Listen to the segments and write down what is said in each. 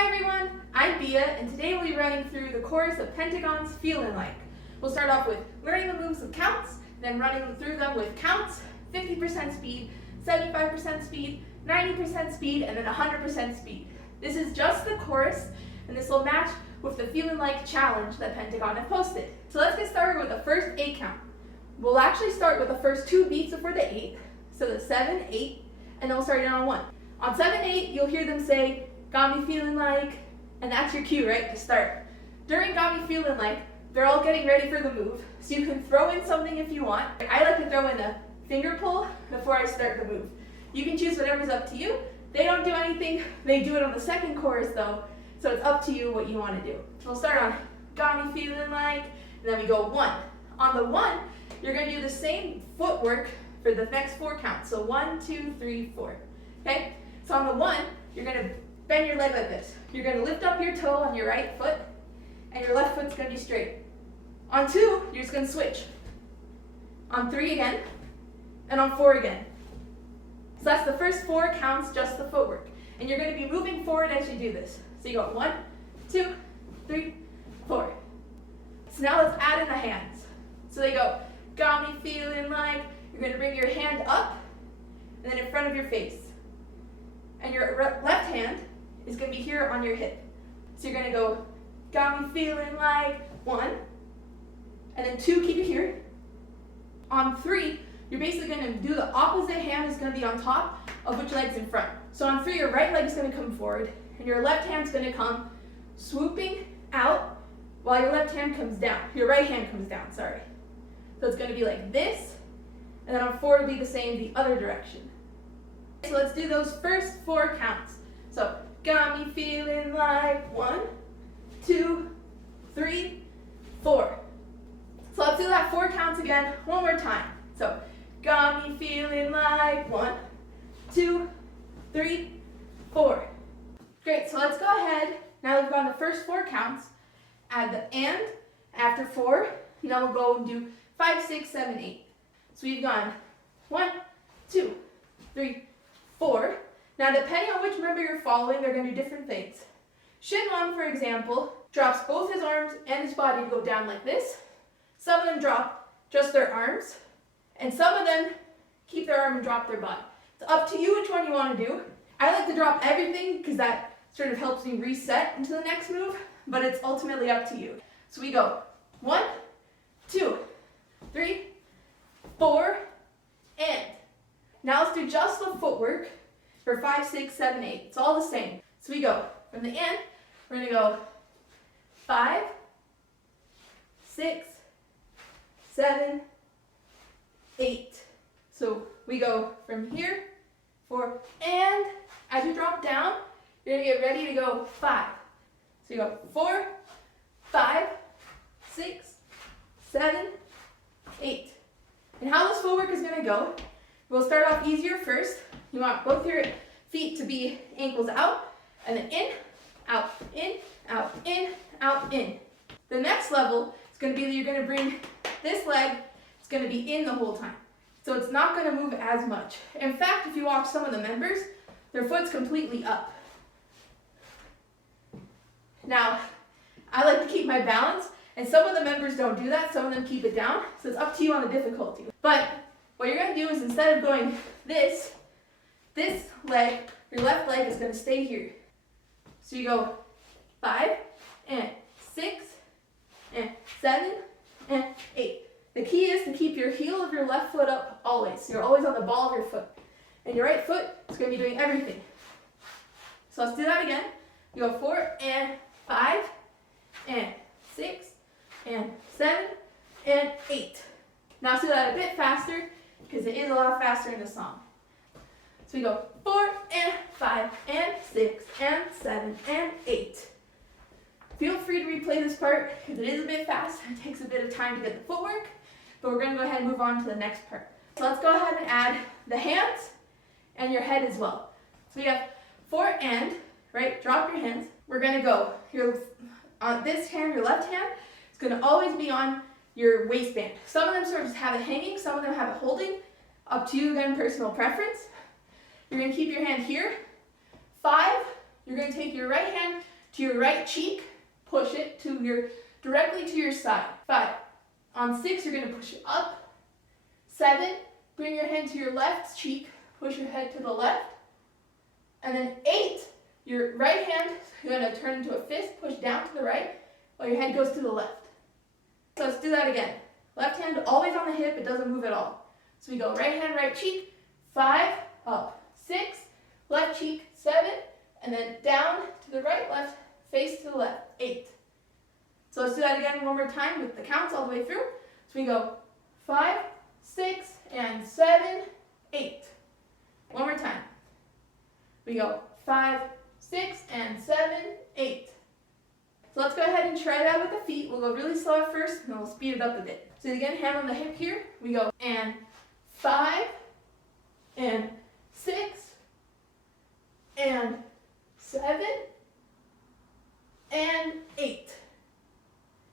Hi everyone, I'm Bia, and today we'll be running through the chorus of Pentagon's Feelin' Like. We'll start off with learning the moves with counts, then running through them with counts, 50% speed, 75% speed, 90% speed, and then 100% speed. This is just the chorus, and this will match with the Feelin' Like challenge that Pentagon have posted. So let's get started with the first 8 count. We'll actually start with the first 2 beats before the 8, so the 7, 8, and then we'll start it on 1. On 7, 8, you'll hear them say, "Got me feeling like," and that's your cue, right, to start. During "Got me feeling like," they're all getting ready for the move, so you can throw in something if you want. I like to throw in a finger pull before I start the move. You can choose whatever's up to you. They don't do anything, they do it on the second chorus though, so it's up to you what you want to do. So we'll start on "Got me feeling like," and then we go 1. On the 1, you're going to do the same footwork for the next 4 counts, so 1, 2, 3, 4. Okay? So on the 1, you're going to bend your leg like this. You're going to lift up your toe on your right foot, and your left foot's going to be straight. On 2, you're just going to switch. On 3 again, and on 4 again. So that's the first 4 counts, just the footwork. And you're going to be moving forward as you do this. So you go 1, 2, 3, 4. So now let's add in the hands. So they go, "Got me feeling like." You're going to bring your hand up, and then in front of your face. And your left hand is going to be here on your hip. So you're going to go, "Got me feeling like," 1, and then 2, keep it here. On 3, you're basically going to do the opposite hand is going to be on top of which leg's in front. So on 3, your right leg is going to come forward, and your left hand's going to come swooping out while your left hand comes down. Your right hand comes down, sorry. So it's going to be like this, and then on 4 it'll be the same the other direction. So let's do those first 4 counts. So, "Got me feeling like," 1, 2, 3, 4. So let's do that 4 counts again, one more time. So, "Got me feeling like," 1, 2, 3, 4. Great, so let's go ahead. Now we've gone the first 4 counts, add the "and" after 4, and then we'll go and do 5, 6, 7, 8. So we've gone 1, 2, 3, 4. Now depending on which member you're following, they're going to do different things. Shin 1, for example, drops both his arms and his body to go down like this. Some of them drop just their arms, and some of them keep their arm and drop their body. It's up to you which one you want to do. I like to drop everything because that sort of helps me reset into the next move, but it's ultimately up to you. So we go 1, 2, 3, 4, and. Now let's do just the footwork for 5, 6, 7, 8. It's all the same. So we go from the "and," we're going to go 5, 6, 7, 8. So we go from here, 4, and as you drop down, you're going to get ready to go 5. So you go 4, 5, 6, 7, 8. And how this footwork is going to go, we'll start off easier first. You want both your feet to be ankles out, and then in, out, in, out, in, out, in. The next level is going to be that you're going to bring this leg, it's going to be in the whole time. So it's not going to move as much. In fact, if you watch some of the members, their foot's completely up. Now, I like to keep my balance, and some of the members don't do that, some of them keep it down, so it's up to you on the difficulty. But what you're going to do is instead of going this leg, your left leg is going to stay here. So you go 5, and 6, and 7, and 8. The key is to keep your heel of your left foot up always. So you're always on the ball of your foot. And your right foot is going to be doing everything. So let's do that again. You go 4, and 5, and 6, and 7, and 8. Now let's do that a bit faster, because it is a lot faster in the song. So we go 4, and 5, and 6, and 7, and 8. Feel free to replay this part, because it is a bit fast. It takes a bit of time to get the footwork, but we're going to go ahead and move on to the next part. So let's go ahead and add the hands and your head as well. So we have 4 and, right? Drop your hands. We're going to go, on this hand, your left hand, it's going to always be on your waistband. Some of them sort of just have it hanging, some of them have it holding. Up to you again, personal preference. You're going to keep your hand here. 5, you're going to take your right hand, To your right cheek, push it directly to your side. 5. On 6, you're going to push it up. 7, bring your hand to your left cheek, push your head to the left. And then 8, your right hand, you're going to turn into a fist, push down to the right, while your head goes to the left. So let's do that again. Left hand always on the hip, it doesn't move at all. So we go right hand, right cheek, 5, up, 6, left cheek, 7, and then down to the right, left, face to the left, 8. So let's do that again one more time with the counts all the way through. So we go 5, 6, and 7, 8. One more time. We go 5, 6, and 7, 8. So let's go ahead and try that with the feet. We'll go really slow at first, and then we'll speed it up a bit. So again, hand on the hip here. We go and 5, and 6, and 7, and 8.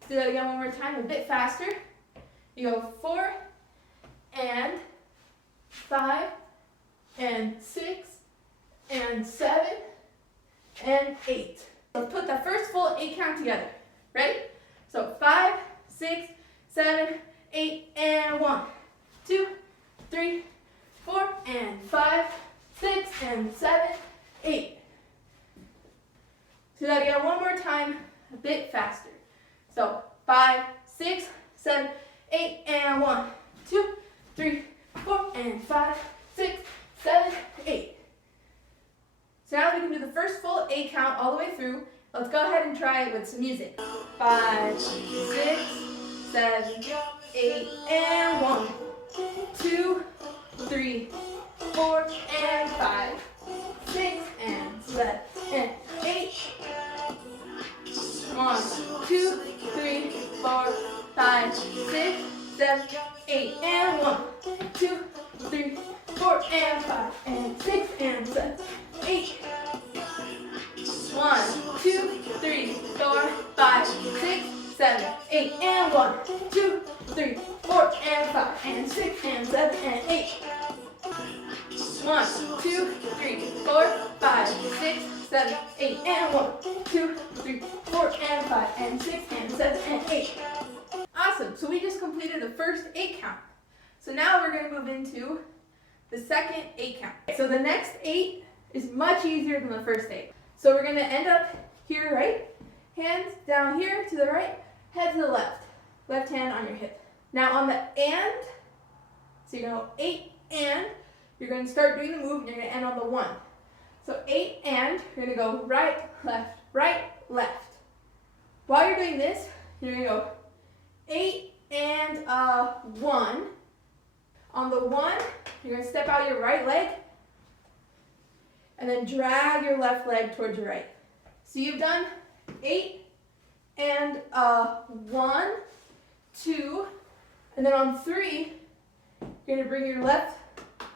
Let's do that again one more time, a bit faster. You go 4, and 5, and 6, and 7, and 8. Let's put the first full 8 count together. Ready? So 5, 6, 7, 8, and 1, 2, 3, 4, and 5, 6, and 7, 8. Do that again one more time, a bit faster. So 5, 6, 7, 8, and 1, 2, 3, 4, and 5, 6, 7, 8. So now we can do the first full 8 count all the way through. Let's go ahead and try it with some music. 5, 6, 7, 8, and 1, 2, 3, 4, and 5, 6, and 7, and 8. 1, 2, 3, 4, 5, 6, 7, 8, and 1, 2, 3, 4, and 5, and 6, and 7, 8. 1, 2, 3, 4, 5, 6, 7, 8, and 1, 2, 3, 4, and 5, and 6, and 7, and 8. 1, 2, 3, 4, 5, 6, 7, 8, and 1, 2, 3, 4, and 5, and 6, and 7, and 8. Awesome, so we just completed the first 8 count. So now we're going to move into the second 8 count. So the next 8 is much easier than the first 8. So we're going to end up here, right? Hands down here to the right, head to the left. Left hand on your hip. Now on the and, so you're going to go 8 and, you're going to start doing the move and you're going to end on the 1. So 8 and, you're going to go right, left. While you're doing this, you're going to go 8 and 1. On the 1, you're going to step out your right leg and then drag your left leg towards your right. So you've done 8 and 1, 2, and then on 3, you're going to bring your left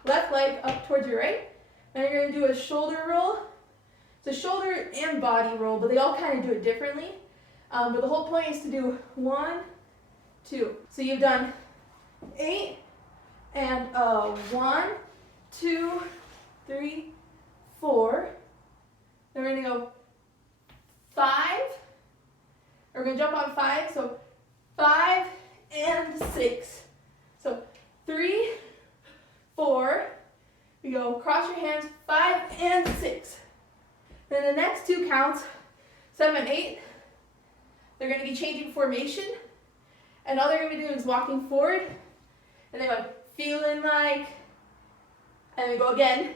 leg up towards your right, and you're going to do a shoulder roll. It's a shoulder and body roll, but they all kind of do it differently. But the whole point is to do 1, 2. So you've done 8 and 1, 2, 3, 4. Then we're going to go 5. We're going to jump on 5. So 5 and 6. So 3, 4. We go cross your hands, 5 and 6. Then the next 2 counts, 7 and 8, they're going to be changing formation. And all they're going to be doing is walking forward. And they go, feeling like, and we go again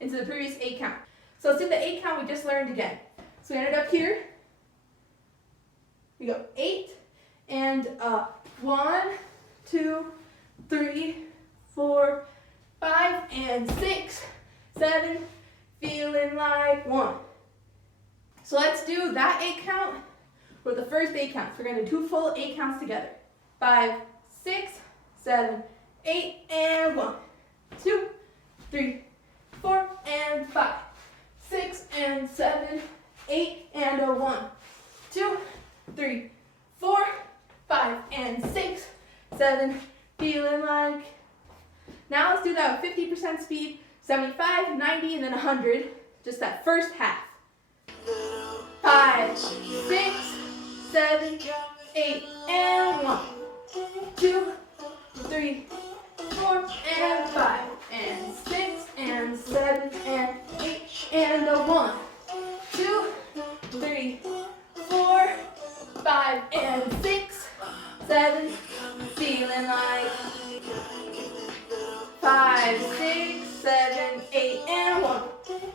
into the previous 8 count. So let's do the 8 count we just learned again. So we ended up here. We go 8 and 1, 2, 3, 4, 5, and 6, 7, feeling like 1. So let's do that 8 count with the first 8 counts. We're going to do 2 full 8 counts together. 5, 6, 7, 8, and 1, 2, 3, 4, and 5, 6, and 7, 8, and 1, 2, 3, 4, 5, and 6, 7, feeling like. Now let's do that with 50% speed, 75, 90, and then 100, just that first half. 6, 7, 8, and 1, 2, 3, 4, and 5, and 6, and 7, and 8, and a 1, 2, 3, 4, 5, and 6, 7, feeling like 5, 6, 7, 8, and 1,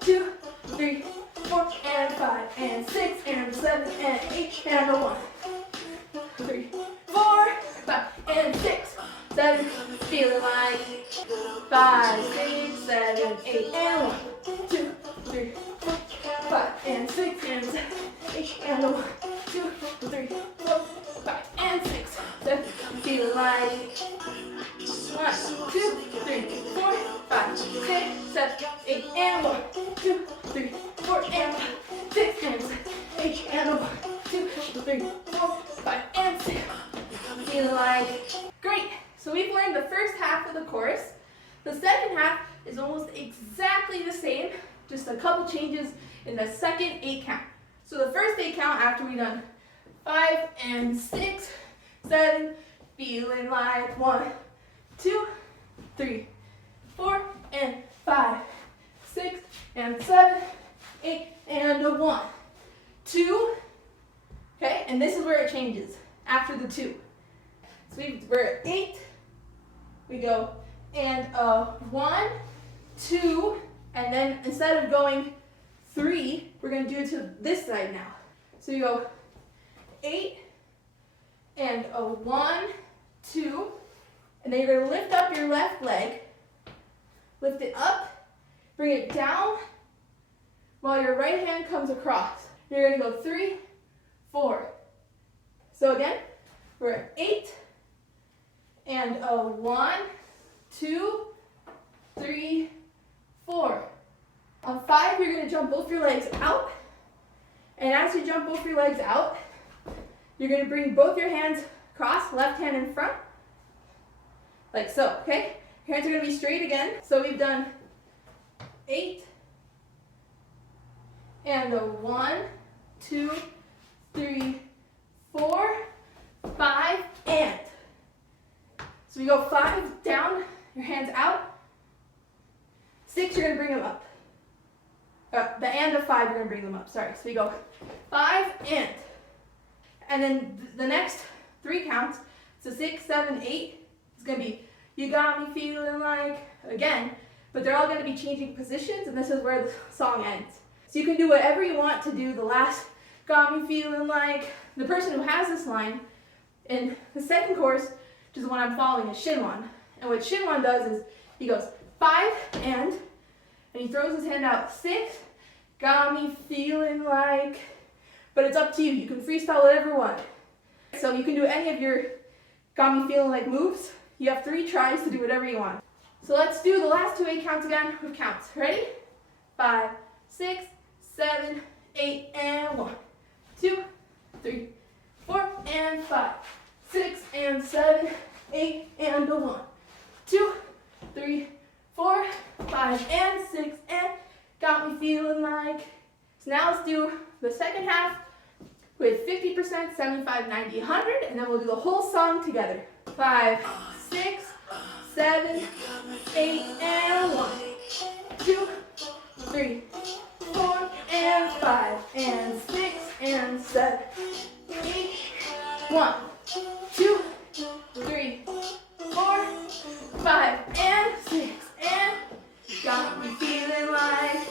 2, 3, 4, and 5, and 6, and 7, and 8, and a 1, 3, 4, 5, and 6, 7, feeling like 5, 6, 7, 8, and 1, 2, 3, 4, 5, and 6, and 7, 8, and a 1, 2, 3, 4, 5, and 6, 7, feeling like 1, 2, 3, 4, 5, 6, 7, 8, and 1, 2, 3, 4, and 5, 6, and 7, 8, and a 1, 2, 3, 4, 5, and 6. Feeling like great. So we've learned the first half of the chorus. The second half is almost exactly the same, just a couple changes in the second 8 count. So the first 8 count after we done 5 and 6, 7, feeling like 1, 2, 3, 4, and 5, 6, and 7, 8, and a 1, 2. Okay, and this is where it changes after the 2. So we're at 8. We go and a 1, 2, and then instead of going 3, we're going to do it to this side now. So you go 8 and a 1, 2, and then you're going to lift up your left leg, lift it up, bring it down while your right hand comes across. You're going to go 3, 4. So again, we're at 8 and a 1, 2, 3, 4. On 5, you're going to jump both your legs out. And as you jump both your legs out, you're going to bring both your hands across, left hand in front, like so, okay? Your hands are going to be straight again. So we've done 8 and a 1, 2, 3, 4, 5, and. So we go 5 down, your hands out. 6, you're going to bring them up. The and of 5, you're going to bring them up. Sorry. So we go 5 and. And then the next 3 counts, so 6, 7, 8, is going to be you got me feeling like, again, but they're all going to be changing positions, and this is where the song ends. So you can do whatever you want to do the last got me feeling like. The person who has this line in the second chorus, which is the one I'm following, is Shinwan. And what Shinwan does is he goes 5 and he throws his hand out 6, got me feeling like, but it's up to you. You can freestyle whatever you want. So you can do any of your got me feeling like moves. You have 3 tries to do whatever you want. So let's do the last 2 8 counts again with counts. Ready? 5, 6, 7, 8, and 1, 2, 3, 4, and 5, 6, and 7, 8, and a 1, 2, 3, 4, 5, and 6, and got me feeling like. So now let's do the second half with 50%, 75, 90, 100, and then we'll do the whole song together. 5, 6, 7, 8, and 1, 2, 3, 4, and 5, and 6, and 7, 8, 1, 2, 3, 4, 5, and 6, and got me feeling like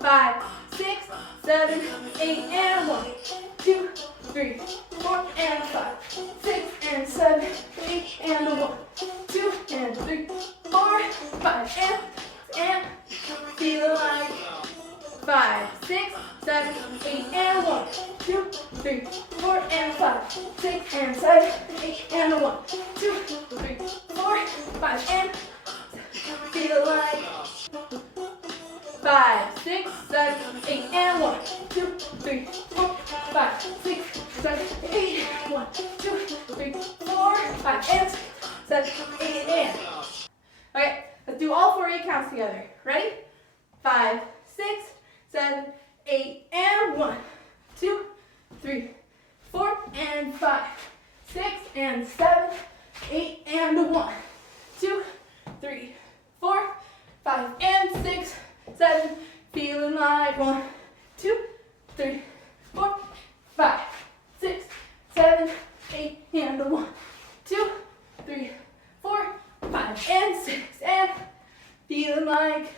5, 6, 7, 8, and 1, 2, 3, 4, and 5, 6, and 7, 8, and a 1, 2, and 3, 4, 5, and feeling like 5, 6, 7, 8, and 1, 2, 3, 4, and 5, 6, and 7, 8, and a 1, 2, 3, 4, 5, and feel like 5, 6, 7, 8, and 1, 2, 3, 4, 5, 6, 7, 8, 1, 2, 3, 4, 5, and 7, 8, and. Okay, let's do all 4 8 counts together. Ready? 5, 6, 7, 8, and 1, 2, 3, 4, and 5, 6, and 7, 8, and 1, 2, 3, 4, 5, and 6, 7, feeling like 1, 2, 3, 4, 5, 6, 7, 8, and 1, 2, 3, 4, 5, and 6, and feeling like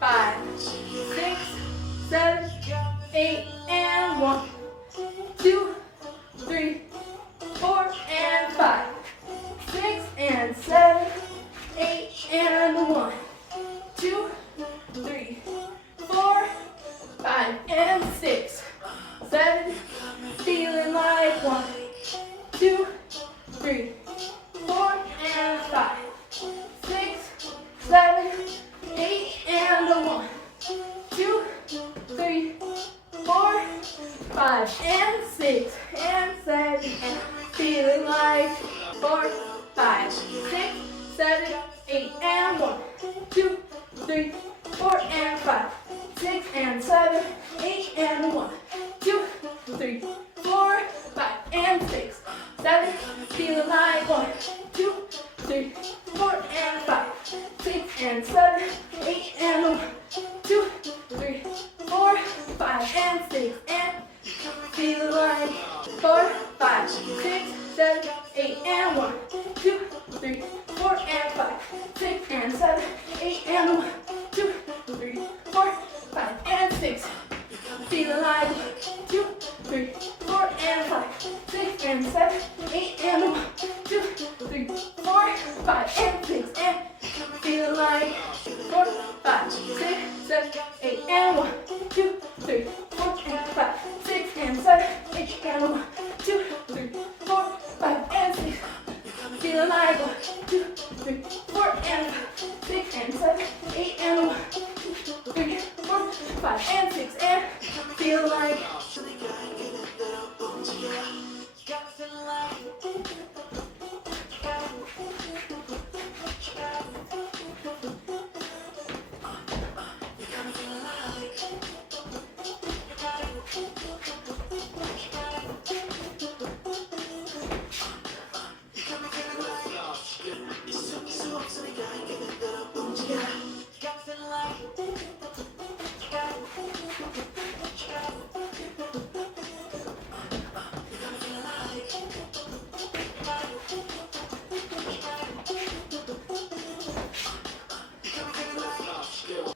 5, 6, 7, 8, and 1, 2, 3, 4, and 5, 6, and 7, 8, and 1, 2, 3, 4, 5, and 6, 7, feeling like 1, 2, 3, 4, and 5, 6, 7, 8, and 1, 2, 3, 4, 5, and 6, and 7, and feeling like 4, 5, 6, 7, 8, and 1, 2, 3, 4, and 5, 6, and 7, 8, and 1, 2, 3, 4, 5, and 6, 7, feeling like 1, 2, 3, 4, and 5, 6, and 7, 8, and 1, 2, 3, 4, 5, and 6, and feeling like 4, 5, 6, 7, 8, and 1, 2, 3, 4, and 5, 6, and 7, 8, and 1, 2, 3, 4, 5, and 6, feeling like 2, 3, 4, and 5, 6, and 7, 8, and 1, 2, 3, 4, 5, and 6, and feeling like 4, 5, 6, 7, 8, and 1, 2, 3, 4, and 5, 6, and 7, 8, and 1, 2, 3, 4, 5, and 6, feeling like 1, 2, 3, 4, and 5, 6, and 7, 8, and 1, 2, 3, 4, 5, and 6, and feeling like.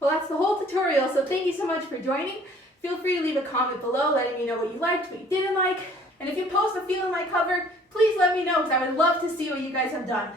Well, that's the whole tutorial, so thank you so much for joining. Feel free to leave a comment below letting me know what you liked, what you didn't like. And if you post a Feelin' Like cover, please let me know because I would love to see what you guys have done.